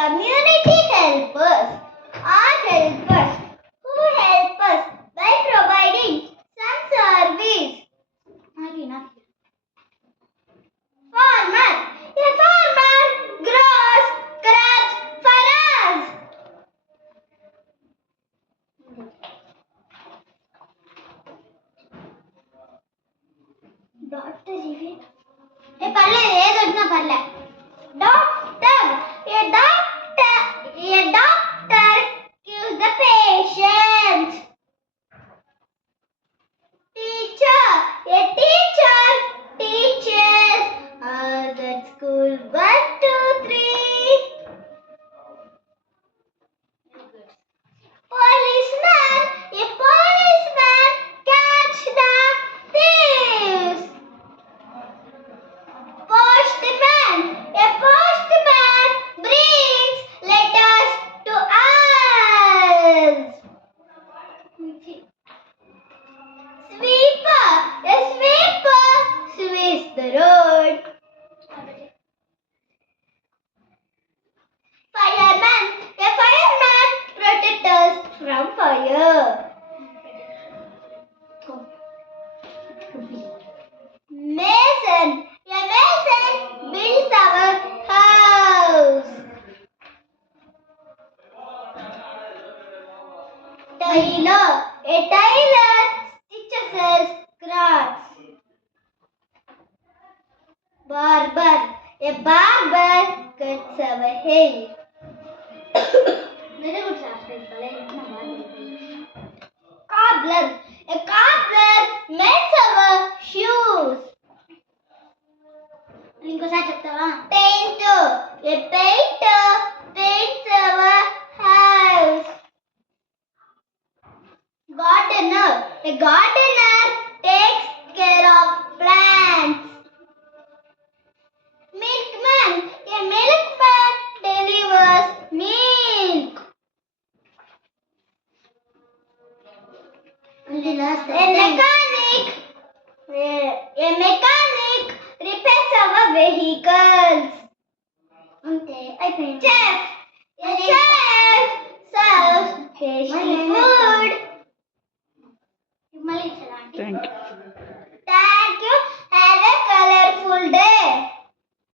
community helpers are helpers who help us by providing some service. Farmer. A farmer grows crops for us. Doctor పర్లే ఏదొచ్చినా పర్లే doctor a doctor gives the patient. Teacher a teacher teaches us at school 1 2 3. Policeman a policeman catch the thieves. Postman a postman brings letters to us. Sweeper a sweeper sweeps the road. Fireman a fireman protects us from fire. Mason a mason builds our house. Tailor a tailor stitches us clothes. Barber a barber cuts our hair. Cobbler a cobbler makes our shoes. ఇంకోసారి చెప్తావా? Painter a painter paints our house. Gardener a gardener takes care of plants. Milkman a milkman delivers milk. A mechanic repairs our vehicles. Chef a chef serves tasty food. Thank you.